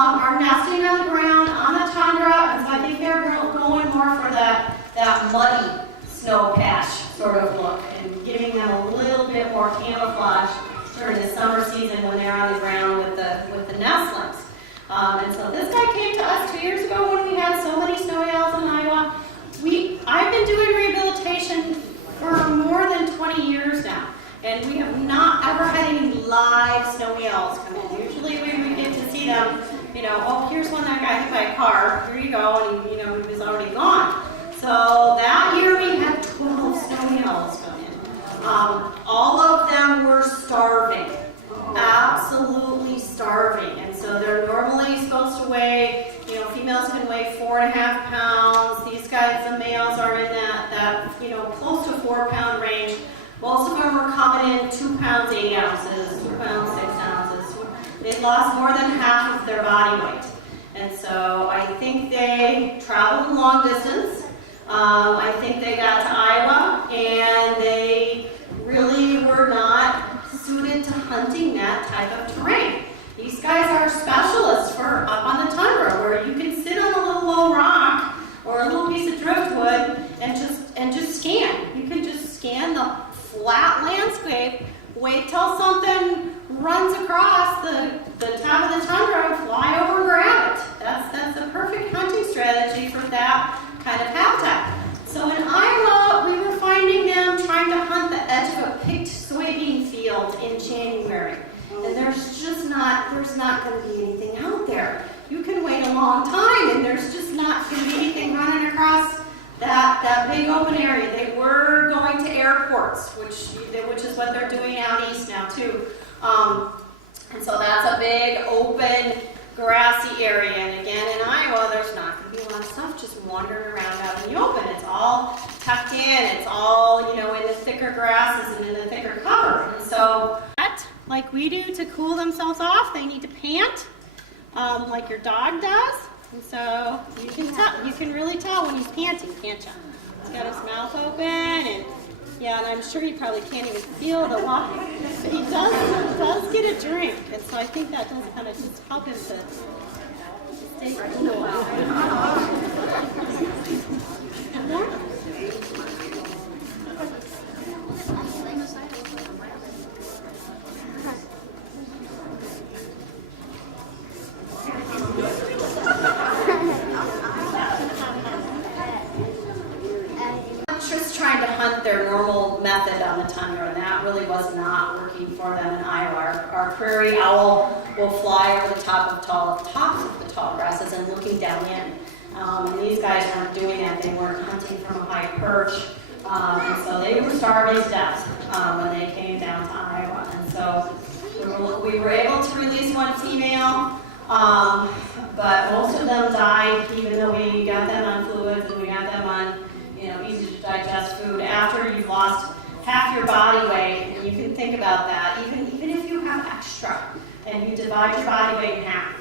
are nesting on the ground, on the tundra, and so I think they're going more for that muddy snow patch sort of look and giving them a little bit more camouflage during the summer season when they're on the ground with the nestlings. And so this guy came to us 2 years ago when we had so many snowy owls in Iowa. I've been doing rehabilitation for more than 20 years now, and we have not ever had any live snowy owls come in. Usually we get to see them, oh, here's one that got hit by a car, here you go, and he was already gone. So that year we had 12 snowy owls come in. All of them were starving, absolutely starving, and so they're normally supposed to weigh, females can weigh 4.5 pounds. These guys, the males, are in that close to 4-pound range. Most of them were coming in 2 pounds 8 ounces, 2 pounds 6 ounces. They lost more than half of their body weight, and so I think they traveled a long distance. I think they got to Iowa, and they really were not suited to hunting that type of terrain. These guys are specialists for up on the tundra, where you can sit on a little low rock or a little piece of driftwood and just scan. You can just scan the flat landscape, wait till something runs across the top of the tundra and fly over and grab it. That's a perfect hunting strategy for that kind of habitat. So in Iowa, we were finding them trying to hunt the edge of a picked soybean field in January. And there's not going to be anything out there. You can wait a long time, and there's just not going to be anything running across that big open area. They were going to airports, which is what they're doing out east now too. And so that's a big open grassy area. And again, in Iowa, there's not going to be a lot of stuff just wandering around out in the open. It's all tucked in. It's all, in the thicker grasses and in the thicker cover. And so, like we do to cool themselves off, they need to pant, like your dog does. And so you can really tell when he's panting, can't you? He's got his mouth open, and and I'm sure he probably can't even feel the water. But he does get a drink, and so I think that does kind of just help him to stay cool. Trying to hunt their normal method on the tundra, and that really was not working for them in Iowa. Our prairie owl will fly over the tops of the tall grasses and looking down in. And these guys weren't doing that. They weren't hunting from a high perch, and so they were starving to death when they came down to Iowa. And so we were able to release one female, but most of them died, even though we got them on fluids and we got them on easy to digest food. After you've lost half your body weight, and you can think about that, even if you have extra and you divide your body weight in half,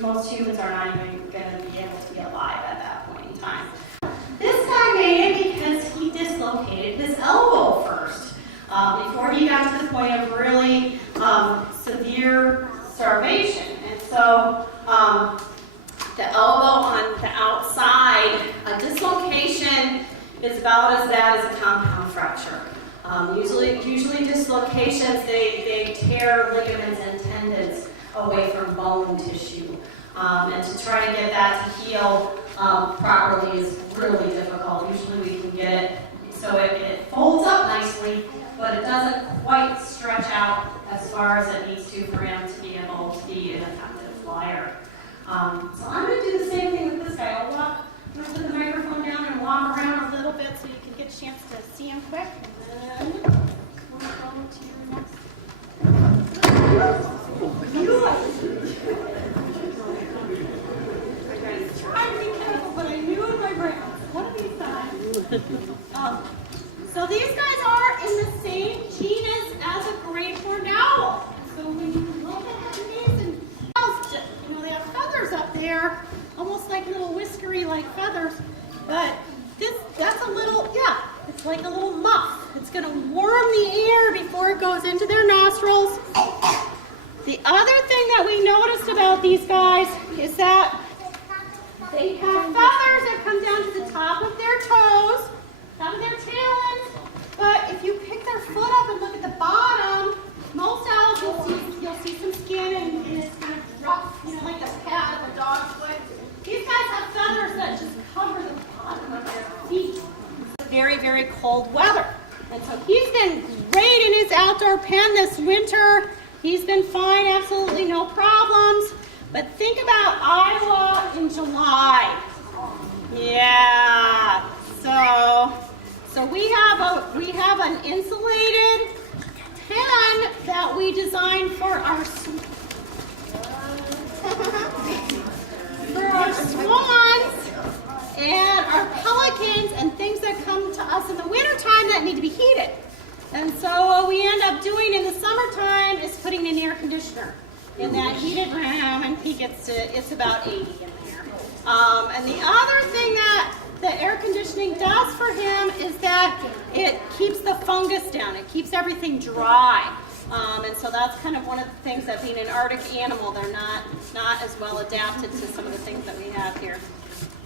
most humans are not even going to be able to be alive at that point in time. This guy made it because he dislocated his elbow first, before he got to the point of really severe starvation. And so the elbow on the outside, a dislocation is about as bad as a compound fracture. Usually dislocations, they tear ligaments and tendons away from bone tissue. And to try to get that to heal properly is really difficult. Usually we can get it so it folds up nicely, but it doesn't quite stretch out as far as it needs to for him to be able to be an effective flyer. So I'm going to do the same thing with this guy. I'm going to put the microphone down and walk around a little bit so you can get a chance to see him quick. And then we'll go to your next. Trying to be careful, but I knew in my brain, one of these times. So these guys are in the same genus as a great horned owl. So when you look at these and they have feathers up there, almost like little whiskery like feathers, but that's a little, it's like a little muff. It's going to warm the air before it goes into their nostrils. The other thing that we noticed about these guys is that they have feathers that come down to the top of their toes, top of their talons, but if you pick their foot up and look at the bottom, most owls you'll see some skin and it's kind of rough, you know, like the pad of a dog's foot. These guys have feathers that just cover the bottom of their feet. It's very, very cold weather. And so he's been great in his outdoor pen this winter. He's been fine, absolutely no problems. But think about Iowa in July. Yeah. So we have an insulated pen that we designed for our swans and our pelicans and things that come to us in the wintertime that need to be heated. And so what we end up doing in the summertime is putting an air conditioner in that heated room, and he gets to, it's about 80 in there. And the other thing that the air conditioning does for him is that it keeps the fungus down. It keeps everything dry. And so that's kind of one of the things that being an Arctic animal, they're not as well adapted to some of the things that we have here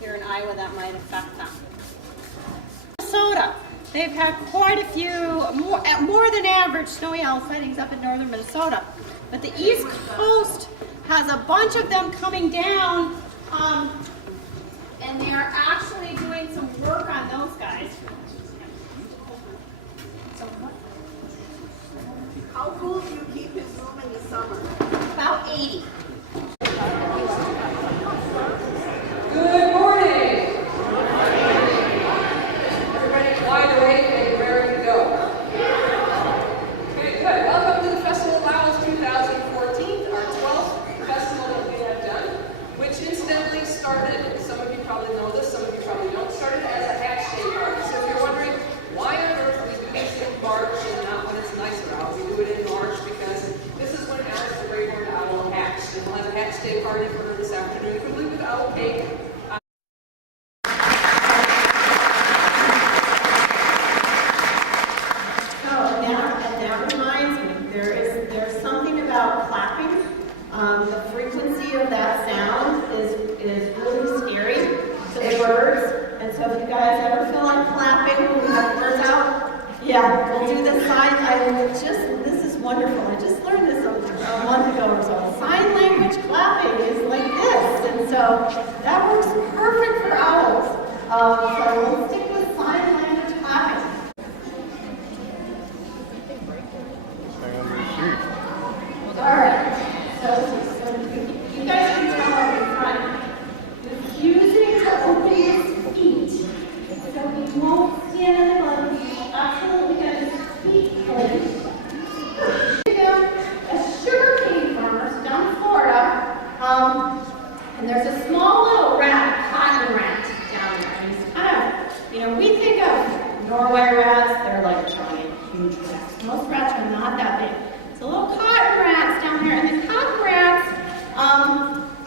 in Iowa that might affect them. Minnesota, they've had quite a few, more than average snowy owl sightings up in northern Minnesota. But the East Coast has a bunch of them coming down, and they're actually doing some work on those guys. How cool do you keep his room in the summer? About 80. Good morning. Everybody wide awake and ready to go. Okay, good. Welcome to the Festival of Owls 2014, our 12th festival that we have done, which incidentally started, some of you probably know this, some of you probably don't, started as a hatch day party. So if you're wondering why on earth we do this in March and not when it's nicer out, we do it in March because this is when Alice the Great Horned Owl hatched. And we'll have a hatch day party for her this afternoon, complete with owl cake. That reminds me, there's something about clapping. The frequency of that sound is really scary to the birds. And so if you guys ever feel like clapping when we have birds out, yeah, we'll do the sign. This is wonderful. I just learned this a month ago or so. Sign language clapping is like this. And so that works perfect for owls. So we'll stick with sign language clapping. Alright, so you guys can tell up in front. Refusing to open his feet. So he won't stand in the mud. He's absolutely got his feet placed. A sugarcane farmer down in Florida, and there's a small little rat, cotton rat, down there. And he's kind of, we think of Norway rats, they're like giant, huge rats. Most rats are not that big. So little cotton rats down here, and the cotton rats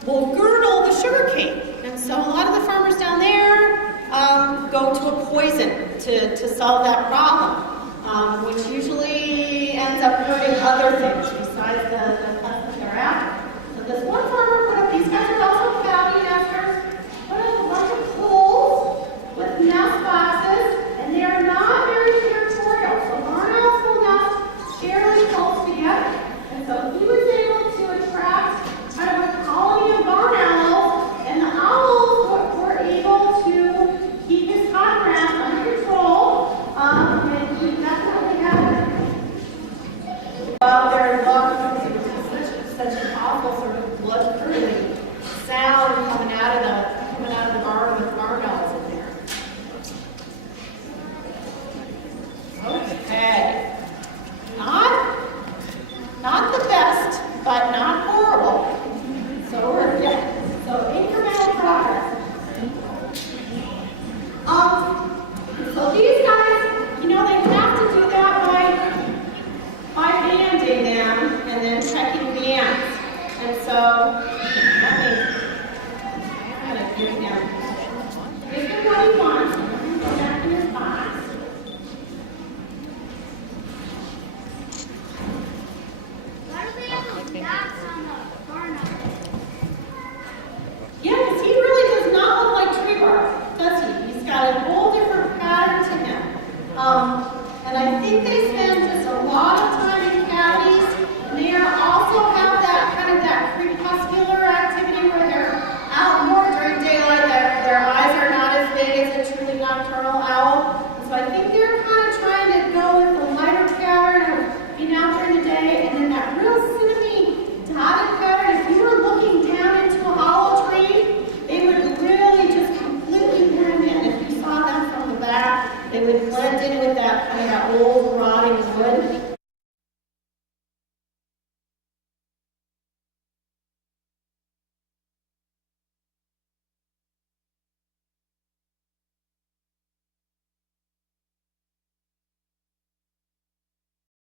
will girdle the sugar cane. And so a lot of the farmers down there go to a poison to solve that problem, which usually ends up hurting other things besides the pest that they're after. So this one farmer put up, these guys are also cavity nesters, put up a bunch of poles with nest boxes, and they are not very territorial. So barn owls will nest fairly close together. And so he was able to attract kind of a colony of barn owls, and the owls were able to keep his cotton rats under control, and he definitely had their luck, because it was such an awful sort of blood-curdling sound coming out of the barn with barn owls in there. Okay. Not the best, but not horrible. So incremental progress. So these guys, they have to do that by banding them and then checking bands. And so, let me been blended with that kind of that old rotting wood.